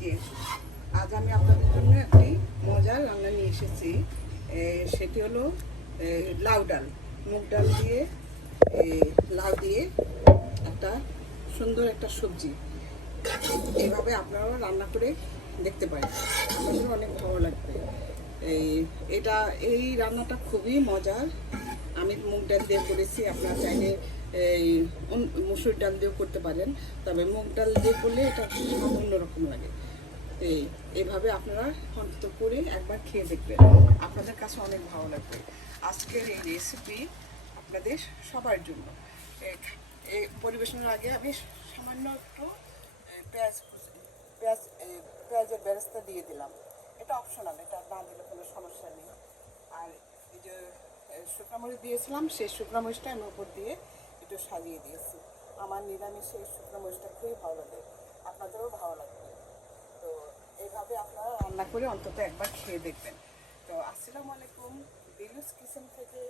যে আজ আমি আপনাদের জন্য একটি মজার রান্না নিয়ে এসেছি। সেটি হলো লাউ ডাল। মুগ ডাল দিয়ে লাউ দিয়ে একটা সুন্দর একটা সবজি। এইভাবে আপনারাও রান্না করে দেখতে পারেন। আপনাদের অনেক ভালো লাগবে। এই এটা, এই রান্নাটা খুবই মজার। আমি মুগ ডাল দিয়ে করেছি। আপনারা চাইলে এই মুসুর ডাল দিয়েও করতে পারেন। তবে মুগ ডাল দিয়ে করলে এটা অন্যরকম লাগে। এই এভাবে আপনারা অন্তত করে একবার খেয়ে দেখবেন। আপনাদের কাছে অনেক ভালো লাগবে। আজকের এই রেসিপি আপনাদের সবার জন্য। এই পরিবেশনের আগে আমি সামান্য একটু পেঁয়াজ পেঁয়াজ পেঁয়াজের বেরেস্তা দিয়ে দিলাম। এটা অপশনাল এটা না দিলে কোনো সমস্যা নেই। আর এই যে শুকনো মরিচ দিয়েছিলাম, সেই শুকনো মরিচটা আমি উপর দিয়ে একটু সাজিয়ে দিয়েছি। আমার নিরামিষে এই শুকনো মরিচটা খুবই ভালো লাগে। আপনাদেরও ভালো লাগবে। এইভাবে আপনারা রান্না করে অন্তত একবার খেয়ে দেখবেন। তো আসসালামু আলাইকুম বিলুস কিচেন থেকে।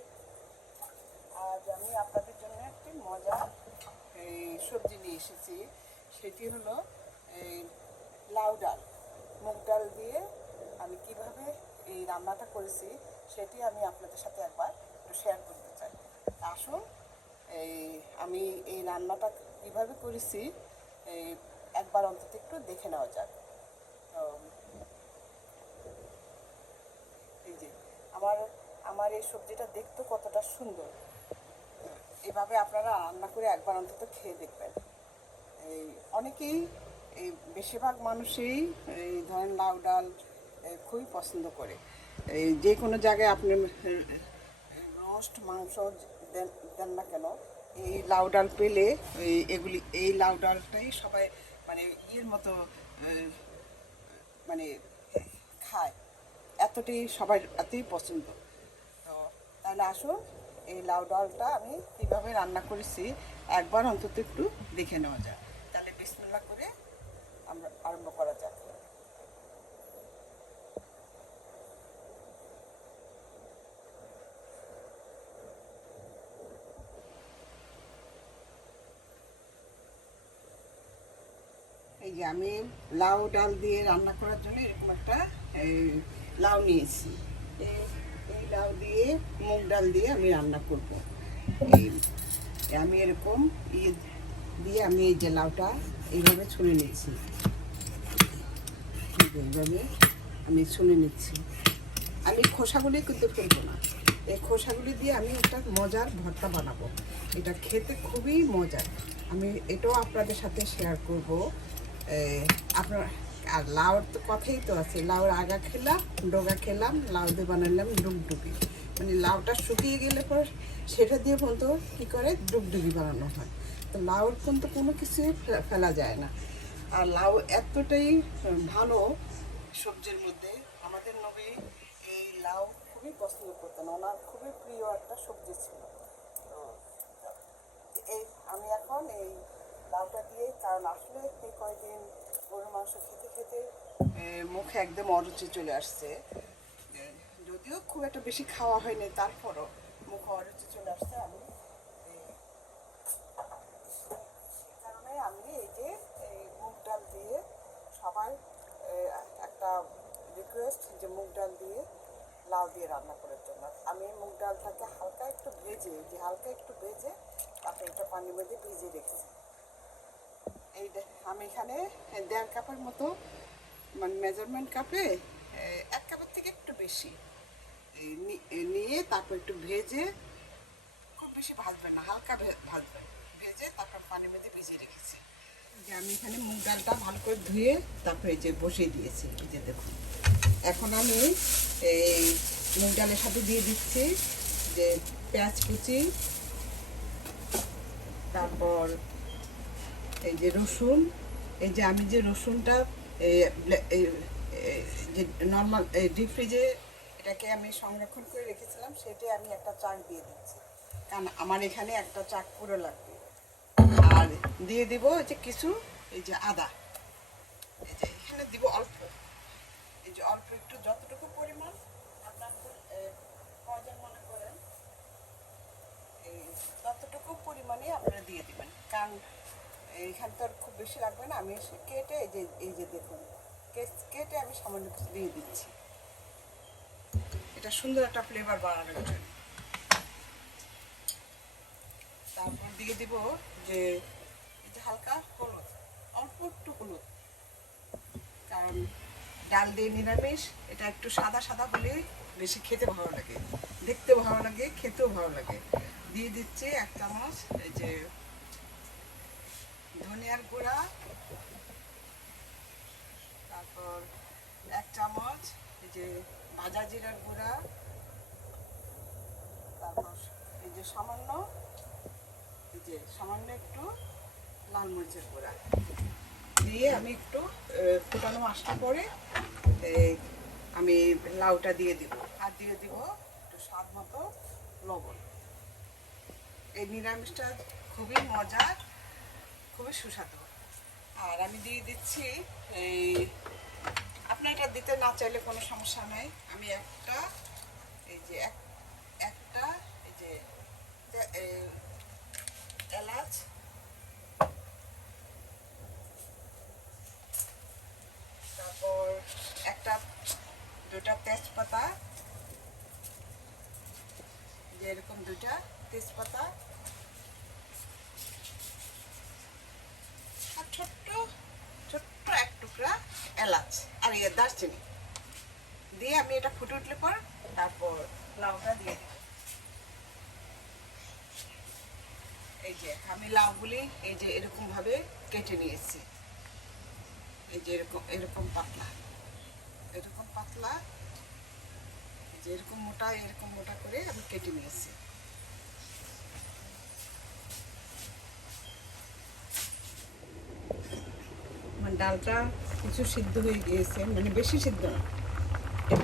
আজ আমি আপনাদের জন্য একটি মজা এই সবজি নিয়ে এসেছি। সেটি হলো এই লাউ ডাল। মুগ ডাল দিয়ে আমি কীভাবে এই রান্নাটা করেছি সেটি আমি আপনাদের সাথে একবার একটু শেয়ার করতে চাই। আসুন এই আমি এই রান্নাটা কীভাবে করেছি একবার অন্তত একটু দেখে নেওয়া যাক। এই যে, আমার আমার এই সবজিটা দেখতে কতটা সুন্দর। এভাবে আপনারা রান্না করে একবার অন্তত খেয়ে দেখবেন। এই অনেকেই, এই বেশিরভাগ মানুষই এই ধরেন লাউ ডাল খুবই পছন্দ করে। এই যে কোনো জায়গায় আপনি রোস্ট, মাংস দেন না কেন, এই লাউ ডাল পেলে এগুলি, এই লাউ ডালটাই সবাই মানে ইয়ের মতো মানে খায়। এতটাই সবাই এতই পছন্দ। তো তাহলে আসুন, এই লাউ ডালটা আমি কীভাবে রান্না করেছি, একবার অন্তত একটু দেখে নেওয়া যায় তাহলে বিসমিল্লা করে এই যে আমি লাউ ডাল দিয়ে রান্না করার জন্য এরকম একটা লাউ নিয়েছি। এই লাউ দিয়ে, মুগ ডাল দিয়ে আমি রান্না করব। এই, আমি এরকম ইয়ে দিয়ে আমি এই যে লাউটা এইভাবে ছুলে নিচ্ছি এই এইভাবে আমি ছুলে নিচ্ছি। আমি খোসাগুলি কিন্তু ফেলব না। এই খোসাগুলি দিয়ে আমি একটা মজার ভর্তা বানাবো। এটা খেতে খুবই মজার। আমি এটাও আপনাদের সাথে শেয়ার করব। আপনার, আর লাউর তো কথাই তো আছে। লাউর আগা খেলাম, ডোগা খেলাম, লাউ দিয়ে বানালাম ডুবডুবি মানে লাউটা শুকিয়ে গেলে পর সেটা দিয়ে পর্যন্ত কী করে? ডুবডুবি বানানো হয়। তো লাউর কিন্তু কোনো কিছুই ফেলা যায় না। আর লাউ এতটাই ভালো সবজির মধ্যে, আমাদের নবী এই লাউ খুবই পছন্দ করতেন। ওনার খুবই প্রিয় একটা সবজি ছিল। তো, এই, আমি এখন এই লাউটা দিয়ে, কারণ আসলে এই কয়দিন গরু মাংস খেতে খেতে মুখে একদম অরুচি চলে আসছে। যদিও খুব একটা বেশি খাওয়া হয়নি, তারপরও মুখে অরুচি চলে আসছে। আমি কারণে আমি এই যে মুগ ডাল দিয়ে সবাই একটা রিকোয়েস্ট যে মুগ ডাল দিয়ে লাউ দিয়ে রান্না করার জন্য। আমি মুগ ডালটাকে হালকা একটু ভেজে, যে হালকা একটু ভেজে, তারপরে এটা পানির মধ্যে ভিজিয়ে রেখেছি। এই আমি এখানে দেড় কাপের মতো মানে মেজারমেন্ট কাপে এক কাপের থেকে একটু বেশি নিয়ে তারপর একটু ভেজে, খুব বেশি ভাজবেন না, হালকা ভে- ভাজবেন ভেজে তারপর পানির মধ্যে ভিজিয়ে রেখেছি। যে আমি এখানে মুগ ডালটা ভালো করে ধুয়ে তারপরে যে বসিয়ে দিয়েছি যে দেখুন। এখন আমি এই মুগ ডালের সাথে দিয়ে দিচ্ছি যে পেঁয়াজ কুচি, তারপর এই যে রসুন, এই যে আমি যে রসুনটা যে নর্মাল ডিপ ফ্রিজে এটাকে আমি সংরক্ষণ করে রেখেছিলাম, সেটাই আমি একটা চাক দিয়ে দিচ্ছি। কারণ আমার এখানে একটা চাক পুরো লাগবে। আর দিয়ে দিব এই যে কিছু, এই যে আদা। এই যে এখানে দিব অল্প। এই যে অল্প একটু যতটুকু পরিমাণ আপনার প্রয়োজন মনে করেন, এই ততটুকু পরিমাণে আপনারা দিয়ে দিবেন। কারণ এইখানে তো খুব বেশি লাগবে না। আমি কেটে এই যে এই যে দেখুন, কেটে আমি সামান্য কিছু দিয়ে দিচ্ছি। এটা সুন্দর একটা ফ্লেভার বানানোর জন্য। তারপর দিয়ে দিব যে যে হালকা হলুদ, অল্প একটু হলুদ। কারণ ডাল দিয়ে নিরামিষ, এটা একটু সাদা সাদা হলে বেশি খেতে ভালো লাগে। দেখতেও ভালো লাগে, খেতেও ভালো লাগে। দিয়ে দিচ্ছি এক চামচ এই যে ধনিয়ার গুঁড়া, তারপর এক চামচ এই যে ভাজা জিরার গুঁড়া, তারপর এই যে সামান্য, এই যে সামান্য একটু লাল মরিচের গুঁড়া। দিয়ে আমি একটু ফোটানো আসতে পরে আমি লাউটা দিয়ে দিব। আর দিয়ে দিব একটু স্বাদ মতো লবণ। এই নিরামিষটা খুবই মজার। খুবই সুস্বাদু। আর আমি দিয়ে দিচ্ছি এই আপনি এটা দিতে না চাইলে কোনো সমস্যা নাই। আমি একটা, এই যে এক- একটা, এই যে এলাচ। তারপর একটা দুটা তেজপাতা। যে এরকম দুটা তেজপাতা। ছোট্ট ছোট্ট এক টুকরা এলাচ আর ইয়ে দারচিনি। দিয়ে আমি এটা ফুটে উঠলে পর তারপর লাউটা দিয়ে দিব। এই যে আমি লাউগুলি এই যে এরকম ভাবে কেটে নিয়েছি। এই যে এরকম এরকম পাতলা। এরকম পাতলা, এই যে এরকম মোটা এরকম মোটা করে আমি কেটে নিয়েছি। ডালটা কিছু সিদ্ধ হয়ে গিয়েছে মানে বেশি সিদ্ধ না।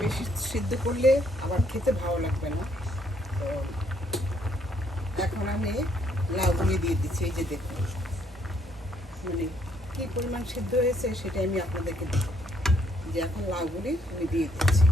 বেশি সিদ্ধ করলে আবার খেতে ভালো লাগবে না। তো এখন আমি লাউগুলি দিয়ে দিচ্ছি, এই যে দেখুন। মানে কী পরিমাণ সিদ্ধ হয়েছে সেটা আমি আপনাদেরকে দিই যে এখন লাউগুলি আমি দিয়ে দিচ্ছি।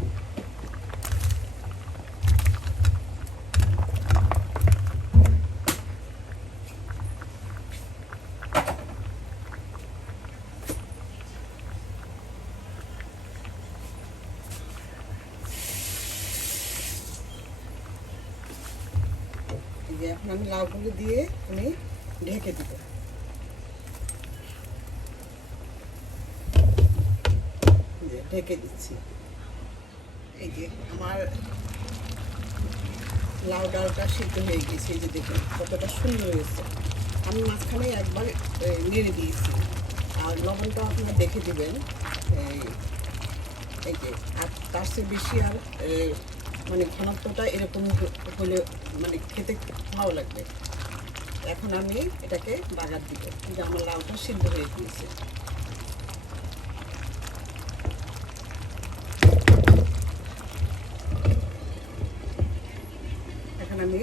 এই যে এখন আমি লাউগুলি দিয়ে আমি ঢেকে দিব। ঢেকে দিচ্ছি। এই যে আমার লাউ ডালটা সিদ্ধ হয়ে গেছে। এই যে দেখুন, কতটা সুন্দর হয়েছে। আমি মাঝখানে একবার নেড়ে দিয়েছি। আর লবণটা আপনারা দেখে দিবেন। এই যে, আর তার চেয়ে বেশি আর মানে ঘনত্বটা এরকম হলে মানে খেতে ভালো লাগবে। এখন আমি এটাকে বাগার দিব কিন্তু আমার লাউটা সিদ্ধ হয়ে গিয়েছে। এখন আমি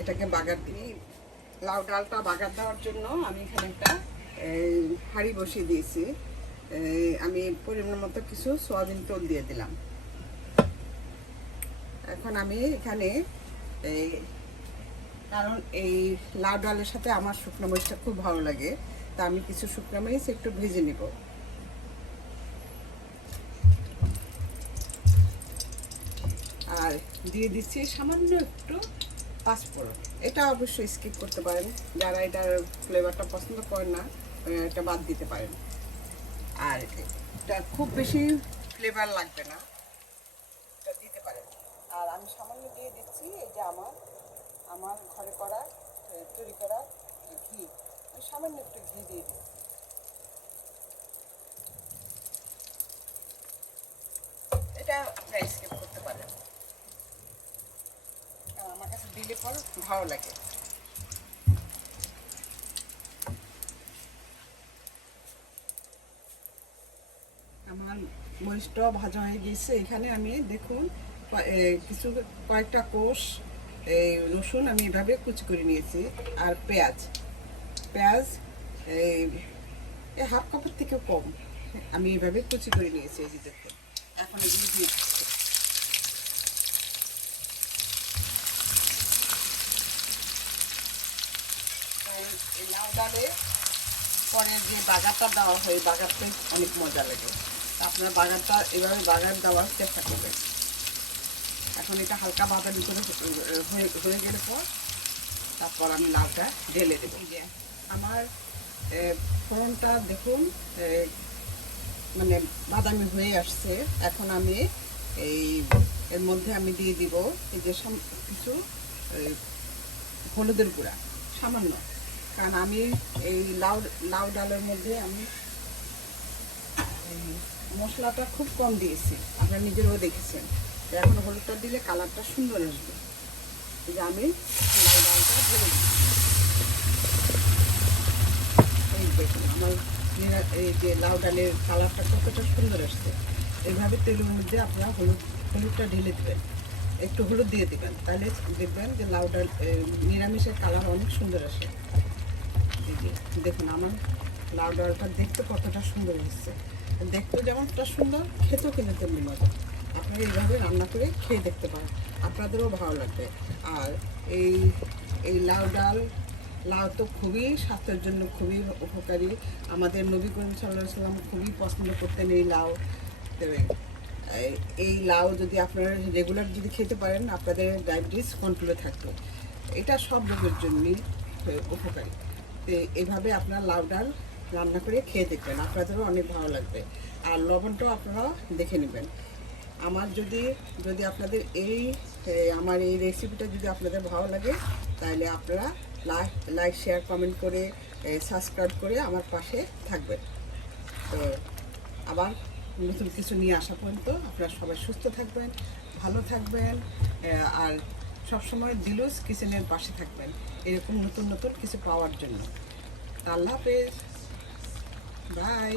এটাকে বাগার দিই লাউ ডালটা বাগার দেওয়ার জন্য আমি এখানে একটা হাঁড়ি বসিয়ে দিয়েছি। আমি পরিমাণ মতো কিছু সোয়াবিন তেল দিয়ে দিলাম। এখন আমি এখানে এই, কারণ এই লাউ ডালের সাথে আমার শুকনো মরিচটা খুব ভালো লাগে। তা আমি কিছু শুকনো মরিচ একটু ভেজে নিব। আর দিয়ে দিচ্ছি সামান্য একটু পাঁচফোড়ন। এটা অবশ্যই স্কিপ করতে পারেন। যারা এটার ফ্লেভারটা পছন্দ করেন না এটা বাদ দিতে পারেন। আর এটা খুব বেশি ফ্লেভার লাগবে না এটা দিতে পারেন আর আমি সামান্য দিয়ে দিচ্ছি, এই যে আমার আমার ঘরে করা তৈরি করা ঘি, আমি সামান্য একটু ঘি দিয়ে দিচ্ছি। এটা স্কিপ করতে পারেন। আমার কাছে দিলে পর ভালো লাগে। আমার মরিচটাও ভাজা হয়ে গিয়েছে। এখানে আমি দেখুন কিছু কয়েকটা কোষ এই রসুন আমি এভাবে কুচি করে নিয়েছি, আর পেঁয়াজ। পেঁয়াজ এই হাফ কাপের থেকে কম। আমি এভাবে কুচি করে নিয়েছি এই যে এখন এগুলো দিয়ে দিচ্ছি। লাউ ডালে পরে যে বাগারটা দেওয়া হয় এই বাগারটা অনেক মজা লাগে। আপনারা বাগারটা এভাবে বাগার দেওয়ার চেষ্টা করবেন। এখন এটা হালকা বাদামি করে হয়ে হয়ে গেলে পর তারপর আমি লাউটা ঢেলে দেবো। আমার ফোড়নটা দেখুন মানে বাদামি হয়ে আসছে। এখন আমি এই এর মধ্যে আমি দিয়ে দিব এই যে কিছু হলুদের গুঁড়া সামান্য। কারণ আমি এই লাউ লাউ ডালের মধ্যে আমি মশলাটা খুব কম দিয়েছি। আপনারা নিজেরাও দেখেছেন। এখন হলুদটা দিলে কালারটা সুন্দর আসবে। এই যে আমি লাউ ডালটা দিচ্ছি। এই দেখুন, আমার এই যে লাউ ডালের কালারটা কতটা সুন্দর আসছে। এইভাবে তেলের মধ্যে আপনারা হলুদ, হলুদটা ঢেলে দেবেন। একটু হলুদ দিয়ে দিবেন। তাহলে দেখবেন যে লাউ ডাল নিরামিষের কালার অনেক সুন্দর আসে। দেখুন, আমার লাউ ডালটা দেখতে কতটা সুন্দর হচ্ছে দেখতে যেমনটা সুন্দর, খেতেও কিন্তু তেমনি মজা। আপনারা এইভাবে রান্না করে খেয়ে দেখতে পারেন। আপনাদেরও ভালো লাগবে। আর এই এই লাউ ডাল, লাউ তো খুবই স্বাস্থ্যের জন্য খুবই উপকারী। আমাদের নবী করিম সাল্লাহ সাল্লাম খুবই পছন্দ করতেন এই লাউ। এই- এই লাউ যদি আপনারা রেগুলার যদি খেতে পারেন, আপনাদের ডায়াবেটিস কন্ট্রোলে থাকবে। এটা সব রোগের জন্যই উপকারী। তো এইভাবে আপনার লাউ ডাল রান্না করে খেয়ে দেখবেন। আপনাদেরও অনেক ভালো লাগবে। আর লবণটাও আপনারা দেখে নেবেন। আমার যদি যদি আপনাদের এই আমার এই রেসিপিটা যদি আপনাদের ভালো লাগে, তাহলে আপনারা লাইক লাইক শেয়ার কমেন্ট করে সাবস্ক্রাইব করে আমার পাশে থাকবেন। তো আবার নতুন কিছু নিয়ে আসা পর্যন্ত আপনারা সবাই সুস্থ থাকবেন, ভালো থাকবেন আর সবসময় দিলুস কিচেনের পাশে থাকবেন। এরকম নতুন নতুন কিছু পাওয়ার জন্য। আল্লাহ হাফেজ। বাই